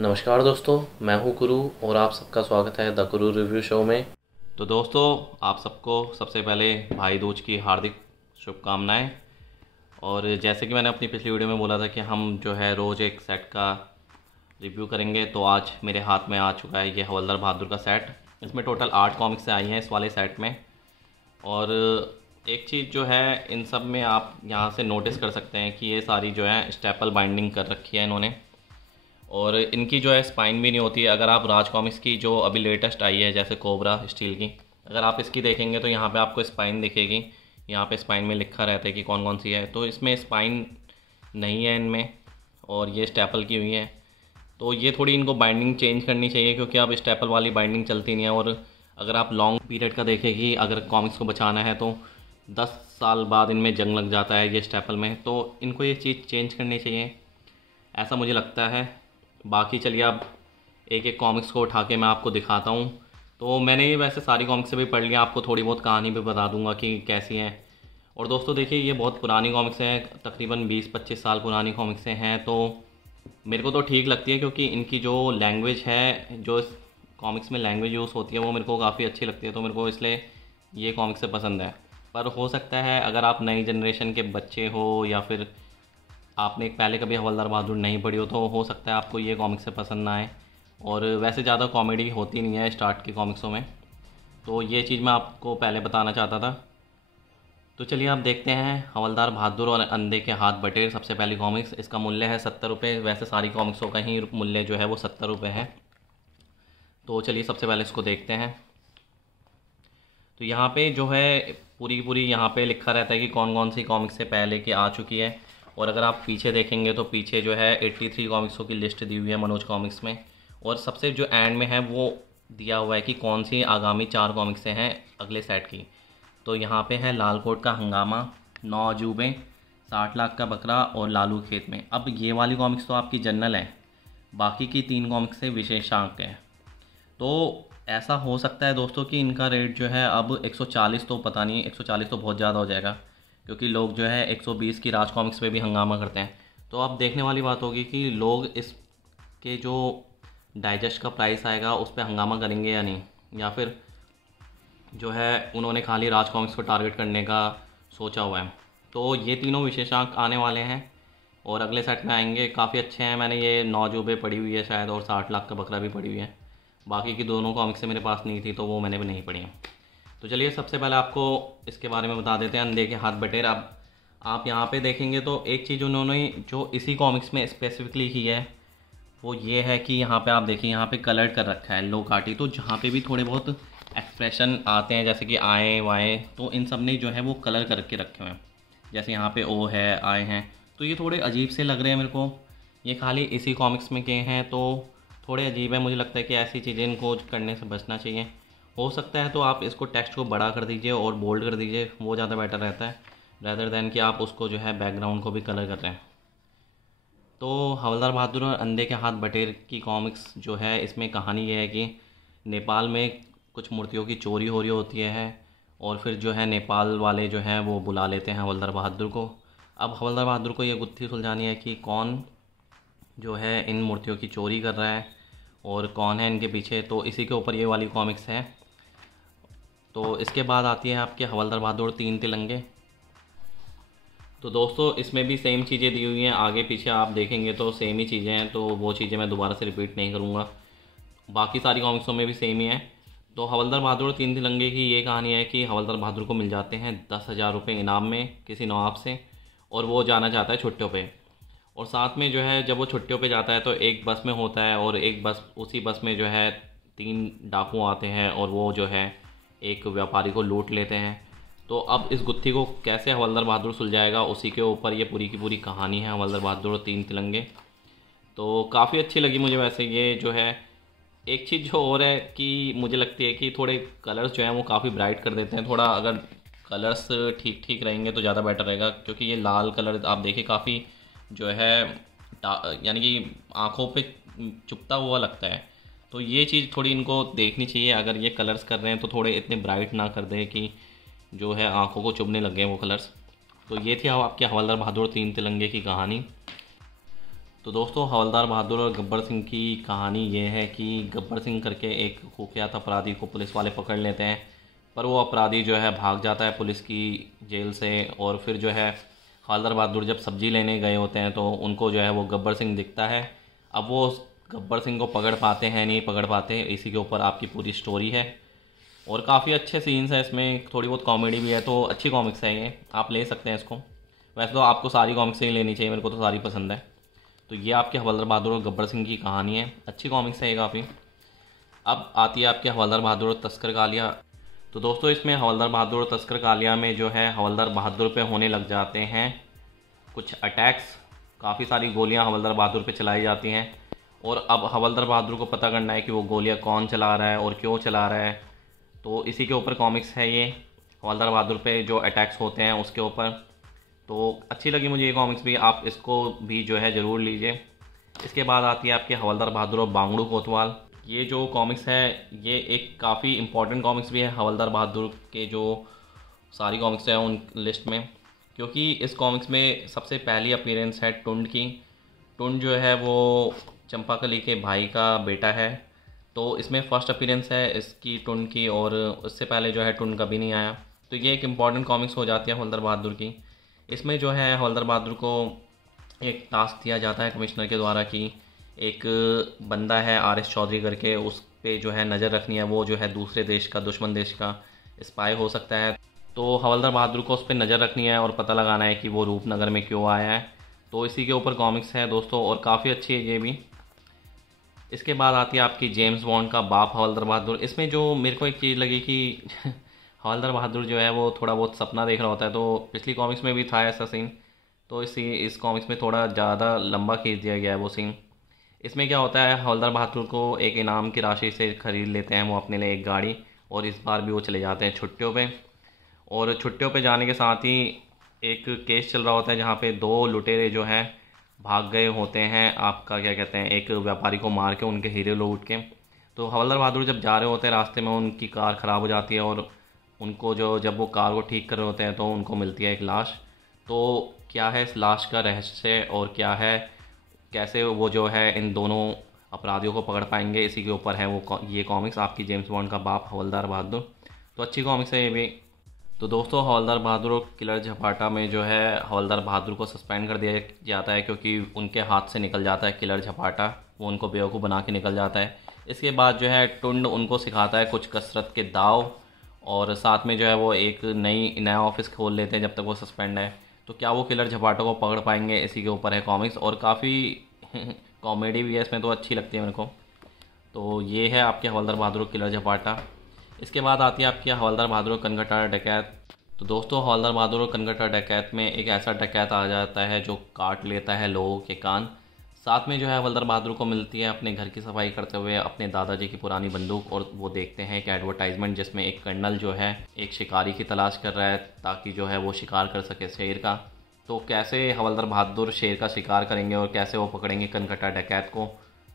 नमस्कार दोस्तों, मैं हूं गुरु और आप सबका स्वागत है द गुरु रिव्यू शो में। तो दोस्तों, आप सबको सबसे पहले भाई दूज की हार्दिक शुभकामनाएं। और जैसे कि मैंने अपनी पिछली वीडियो में बोला था कि हम जो है रोज़ एक सेट का रिव्यू करेंगे, तो आज मेरे हाथ में आ चुका है ये हवलदार बहादुर का सेट। इसमें टोटल 8 कॉमिक्स आई हैं इस वाले सेट में। और एक चीज़ जो है इन सब में आप यहाँ से नोटिस कर सकते हैं कि ये सारी जो है स्टेपल बाइंडिंग कर रखी है इन्होंने, और इनकी जो है स्पाइन भी नहीं होती है। अगर आप राज कॉमिक्स की जो अभी लेटेस्ट आई है जैसे कोबरा स्टील की, अगर आप इसकी देखेंगे तो यहाँ पे आपको स्पाइन दिखेगी। यहाँ पे स्पाइन में लिखा रहता है कि कौन कौन सी है, तो इसमें स्पाइन नहीं है इनमें, और ये स्टेपल की हुई है। तो ये थोड़ी इनको बाइंडिंग चेंज करनी चाहिए, क्योंकि अब स्टेपल वाली बाइंडिंग चलती नहीं है। और अगर आप लॉन्ग पीरियड का देखें कि अगर कॉमिक्स को बचाना है तो 10 साल बाद इनमें जंग लग जाता है ये स्टेपल में, तो इनको ये चीज़ चेंज करनी चाहिए, ऐसा मुझे लगता है। बाकी चलिए अब एक एक कॉमिक्स को उठा के मैं आपको दिखाता हूँ। तो मैंने ये वैसे सारी कॉमिक्स से भी पढ़ लिया, आपको थोड़ी बहुत कहानी भी बता दूंगा कि कैसी हैं। और दोस्तों देखिए, ये बहुत पुरानी कॉमिक्स हैं, तकरीबन 20-25 साल पुरानी कॉमिक्स हैं। तो मेरे को तो ठीक लगती है, क्योंकि इनकी जो लैंग्वेज है, जो इस कॉमिक्स में लैंग्वेज यूज़ होती है, वो मेरे को काफ़ी अच्छी लगती है। तो मेरे को इसलिए ये कॉमिक्स से पसंद है। पर हो सकता है अगर आप नई जनरेशन के बच्चे हो या फिर आपने पहले कभी हवलदार बहादुर नहीं पढ़ी हो सकता है आपको ये कॉमिक्स से पसंद ना आए। और वैसे ज़्यादा कॉमेडी होती नहीं है स्टार्ट के कॉमिक्सों में, तो ये चीज़ मैं आपको पहले बताना चाहता था। तो चलिए आप देखते हैं हवलदार बहादुर और अंधे के हाथ बटेर। सबसे पहली कॉमिक्स, इसका मूल्य है 70 रुपये। वैसे सारी कॉमिक्सों का ही मूल्य जो है वो 70 रुपये है। तो चलिए सबसे पहले इसको देखते हैं। तो यहाँ पे जो है पूरी की पूरी यहाँ पे लिखा रहता है कि कौन कौन सी कॉमिक्स से पहले की आ चुकी है। और अगर आप पीछे देखेंगे तो पीछे जो है 83 कॉमिक्सों की लिस्ट दी हुई है मनोज कॉमिक्स में। और सबसे जो एंड में है वो दिया हुआ है कि कौन सी आगामी 4 कॉमिक्सें हैं अगले सेट की। तो यहाँ पे है लालकोट का हंगामा, 9 अजूबे, 60 लाख का बकरा और लालू खेत में। अब ये वाली कॉमिक्स तो आपकी जनरल है, बाकी की 3 कॉमिक्स से विशेषांक है। तो ऐसा हो सकता है दोस्तों कि इनका रेट जो है अब 140, तो पता नहीं, 140 तो बहुत ज़्यादा हो जाएगा, क्योंकि लोग जो है 120 की राज कॉमिक्स पे भी हंगामा करते हैं। तो अब देखने वाली बात होगी कि लोग इसके जो डाइजेस्ट का प्राइस आएगा उस पर हंगामा करेंगे या नहीं, या फिर जो है उन्होंने खाली राज कॉमिक्स को टारगेट करने का सोचा हुआ है। तो ये तीनों विशेषांक आने वाले हैं और अगले सेट में आएंगे, काफ़ी अच्छे हैं। मैंने ये 9 अजूबे पढ़ी हुई है शायद, और 60 लाख का बकरा भी पढ़ी हुई है। बाकी की दोनों कॉमिक्स मेरे पास नहीं थी, तो वो मैंने भी नहीं पढ़ी हैं। तो चलिए सबसे पहले आपको इसके बारे में बता देते हैं, अंधे के हाथ बटेर। अब आप यहाँ पे देखेंगे तो एक चीज़ उन्होंने जो इसी कॉमिक्स में स्पेसिफिकली की है वो ये है कि यहाँ पे आप देखिए, यहाँ पे कलर्ड कर रखा है लो काटी। तो जहाँ पे भी थोड़े बहुत एक्सप्रेशन आते हैं, जैसे कि आए वाए, तो इन सब ने जो है वो कलर करके रखे हुए हैं। जैसे यहाँ पे ओ है, आए हैं, तो ये थोड़े अजीब से लग रहे हैं मेरे को। ये खाली इसी कॉमिक्स में के हैं, तो थोड़े अजीब है। मुझे लगता है कि ऐसी चीज़ें इनको करने से बचना चाहिए। हो सकता है तो आप इसको टेक्स्ट को बड़ा कर दीजिए और बोल्ड कर दीजिए, वो ज़्यादा बेटर रहता है, रैदर दैन कि आप उसको जो है बैकग्राउंड को भी कलर कर रहे हैं। तो हवलदार बहादुर और अंधे के हाथ बटेर की कॉमिक्स जो है, इसमें कहानी ये है कि नेपाल में कुछ मूर्तियों की चोरी हो रही होती है, और फिर जो है नेपाल वाले जो हैं वो बुला लेते हैं हवलदार बहादुर को। अब हवलदार बहादुर को ये गुत्थी सुलझानी है कि कौन जो है इन मूर्तियों की चोरी कर रहा है और कौन है इनके पीछे। तो इसी के ऊपर ये वाली कॉमिक्स है। तो इसके बाद आती है आपके हवलदार बहादुर 3 तिलंगे। तो दोस्तों इसमें भी सेम चीज़ें दी हुई हैं, आगे पीछे आप देखेंगे तो सेम ही चीज़ें हैं, तो वो चीज़ें मैं दोबारा से रिपीट नहीं करूँगा। बाकी सारी कॉमिक्सों में भी सेम ही है। तो हवलदार बहादुर 3 तिलंगे की ये कहानी है कि हवलदार बहादुर को मिल जाते हैं 10,000 रुपये इनाम में किसी नवाब से, और वो जाना चाहता है छुट्टियों पे। और साथ में जो है जब वो छुट्टियों पे जाता है तो एक बस में होता है, और एक बस, उसी बस में जो है 3 डाकू आते हैं और वो जो है एक व्यापारी को लूट लेते हैं। तो अब इस गुत्थी को कैसे हवलदार बहादुर सुलझाएगा, उसी के ऊपर ये पूरी की पूरी कहानी है, हवलदार बहादुर और 3 तिलंगे। तो काफ़ी अच्छी लगी मुझे वैसे ये जो है। एक चीज़ जो और है कि मुझे लगती है कि थोड़े कलर्स जो हैं वो काफ़ी ब्राइट कर देते हैं। थोड़ा अगर कलर्स ठीक ठीक रहेंगे तो ज़्यादा बेटर रहेगा, क्योंकि ये लाल कलर आप देखिए काफ़ी जो है यानी कि आँखों पे चुभता हुआ लगता है। तो ये चीज़ थोड़ी इनको देखनी चाहिए, अगर ये कलर्स कर रहे हैं तो थोड़े इतने ब्राइट ना कर दें कि जो है आँखों को चुभने लग गए वो कलर्स। तो ये थी आपके हवलदार बहादुर 3 तिलंगे की कहानी। तो दोस्तों, हवलदार बहादुर और गब्बर सिंह की कहानी ये है कि गब्बर सिंह करके एक कुख्यात अपराधी को पुलिस वाले पकड़ लेते हैं, पर वो अपराधी जो है भाग जाता है पुलिस की जेल से। और फिर जो है हवलदार बहादुर जब सब्जी लेने गए होते हैं तो उनको जो है वो गब्बर सिंह दिखता है। अब वो उस गब्बर सिंह को पकड़ पाते हैं, नहीं पकड़ पाते, इसी के ऊपर आपकी पूरी स्टोरी है। और काफ़ी अच्छे सीन्स हैं इसमें, थोड़ी बहुत कॉमेडी भी है, तो अच्छी कॉमिक्स है ये, आप ले सकते हैं इसको। वैसे तो आपको सारी कॉमिक्स ही लेनी चाहिए, मेरे को तो सारी पसंद है। तो ये आपके हवलदार बहादुर और गब्बर सिंह की कहानी है, अच्छी कॉमिक्स है ये काफ़ी। अब आती है आपके हवलदार बहादुर और तस्कर कालिया। तो दोस्तों, इसमें हवलदार बहादुर और तस्कर कालिया में जो है हवलदार बहादुर पे होने लग जाते हैं कुछ अटैक्स, काफ़ी सारी गोलियां हवलदार बहादुर पे चलाई जाती हैं। और अब हवलदार बहादुर को पता करना है कि वो गोलियां कौन चला रहा है और क्यों चला रहा है। तो इसी के ऊपर कॉमिक्स है ये, हवलदार बहादुर पे जो अटैक्स होते हैं उसके ऊपर। तो अच्छी लगी मुझे ये कॉमिक्स भी, आप इसको भी जो है ज़रूर लीजिए। इसके बाद आती है आपके हवलदार बहादुर और बांगड़ू कोतवाल। ये जो कॉमिक्स है ये एक काफ़ी इम्पॉर्टेंट कॉमिक्स भी है हवलदार बहादुर के जो सारी कॉमिक्स हैं उन लिस्ट में, क्योंकि इस कॉमिक्स में सबसे पहली अपीयरेंस है टुंड की। टुंड जो है वो चंपाकली के भाई का बेटा है, तो इसमें फर्स्ट अपीयरेंस है इसकी टुंड की, और उससे पहले जो है टुंड कभी नहीं आया। तो ये एक इम्पॉर्टेंट कॉमिक्स हो जाती है हवलदार बहादुर की। इसमें जो है हवलदार बहादुर को एक टास्क दिया जाता है कमिश्नर के द्वारा कि एक बंदा है RS चौधरी करके, उस पे जो है नज़र रखनी है, वो जो है दूसरे देश का, दुश्मन देश का स्पाई हो सकता है। तो हवलदार बहादुर को उस पर नज़र रखनी है और पता लगाना है कि वो रूपनगर में क्यों आया है। तो इसी के ऊपर कॉमिक्स है दोस्तों, और काफ़ी अच्छी है ये भी। इसके बाद आती है आपकी जेम्स बॉन्ड का बाप हवलदार बहादुर। इसमें जो मेरे को एक चीज़ लगी कि हवलदार बहादुर जो है वो थोड़ा बहुत सपना देख रहा होता है, तो पिछली कॉमिक्स में भी था ऐसा सीन, तो इस कॉमिक्स में थोड़ा ज़्यादा लंबा खींच दिया गया है वो सीन। इसमें क्या होता है, हवलदार बहादुर को एक इनाम की राशि से ख़रीद लेते हैं वो अपने लिए एक गाड़ी, और इस बार भी वो चले जाते हैं छुट्टियों पे। और छुट्टियों पे जाने के साथ ही एक केस चल रहा होता है जहाँ पे दो लुटेरे जो हैं भाग गए होते हैं, आपका क्या कहते हैं, एक व्यापारी को मार के उनके हीरे लूट के। तो हवलदार बहादुर जब जा रहे होते हैं रास्ते में उनकी कार ख़राब हो जाती है, और उनको जब वो कार को ठीक कर रहे होते हैं तो उनको मिलती है एक लाश। तो क्या है इस लाश का रहस्य, और क्या है, कैसे वो जो है इन दोनों अपराधियों को पकड़ पाएंगे, इसी के ऊपर है वो ये कॉमिक्स आपकी जेम्स बॉन्ड का बाप हवलदार बहादुर। तो अच्छी कॉमिक्स है ये भी। तो दोस्तों, हवलदार बहादुर और किलर झपाटा में जो है हवलदार बहादुर को सस्पेंड कर दिया जाता है, क्योंकि उनके हाथ से निकल जाता है किलर झपाटा, वो उनको बेवकूफ़ बना के निकल जाता है। इसके बाद जो है टुंड उनको सिखाता है कुछ कसरत के दाव, और साथ में जो है वो एक नया ऑफिस खोल लेते हैं जब तक वो सस्पेंड है। तो क्या वो किलर झपाटा को पकड़ पाएंगे, इसी के ऊपर है कॉमिक्स, और काफ़ी कॉमेडी भी है इसमें, तो अच्छी लगती है मेरे को। तो ये है आपके हवलदार बहादुर और किलर झपाटा। इसके बाद आती है आपकी हवलदार बहादुर और कनकटा डकैत। तो दोस्तों, हवलदार बहादुर और कनकटा डकैत में एक ऐसा डकैत आ जाता है जो काट लेता है लोगों के कान। साथ में जो है हवलदार बहादुर को मिलती है अपने घर की सफाई करते हुए अपने दादाजी की पुरानी बंदूक, और वो देखते हैं एक एडवर्टाइजमेंट जिसमें एक कर्नल जो है एक शिकारी की तलाश कर रहा है ताकि जो है वो शिकार कर सके शेर का। तो कैसे हवलदार बहादुर शेर का शिकार करेंगे और कैसे वो पकड़ेंगे कनकटा डकैत को,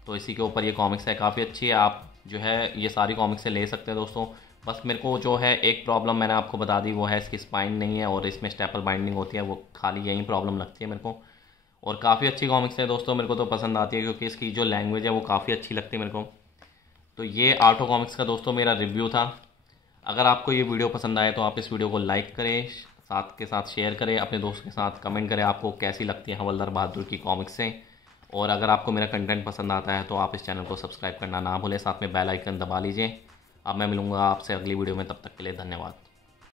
तो इसी के ऊपर ये कॉमिक्स है, काफ़ी अच्छी है। आप जो है ये सारी कॉमिक्स से ले सकते हैं दोस्तों। बस मेरे को जो है एक प्रॉब्लम मैंने आपको बता दी, वो है इसकी स्पाइन नहीं है और इसमें स्टेपल बाइंडिंग होती है, वो खाली यही प्रॉब्लम लगती है मेरे को। और काफ़ी अच्छी कॉमिक्स है दोस्तों, मेरे को तो पसंद आती है क्योंकि इसकी जो लैंग्वेज है वो काफ़ी अच्छी लगती है मेरे को। तो ये आर्टो कॉमिक्स का दोस्तों मेरा रिव्यू था। अगर आपको ये वीडियो पसंद आए तो आप इस वीडियो को लाइक करें, साथ के साथ शेयर करें, अपने दोस्त के साथ कमेंट करें आपको कैसी लगती है हवलदार बहादुर की कॉमिक्स से। और अगर आपको मेरा कंटेंट पसंद आता है तो आप इस चैनल को सब्सक्राइब करना ना भूलें, साथ में बेल आइकन दबा लीजिए। अब मैं मिलूँगा आपसे अगली वीडियो में, तब तक के लिए धन्यवाद।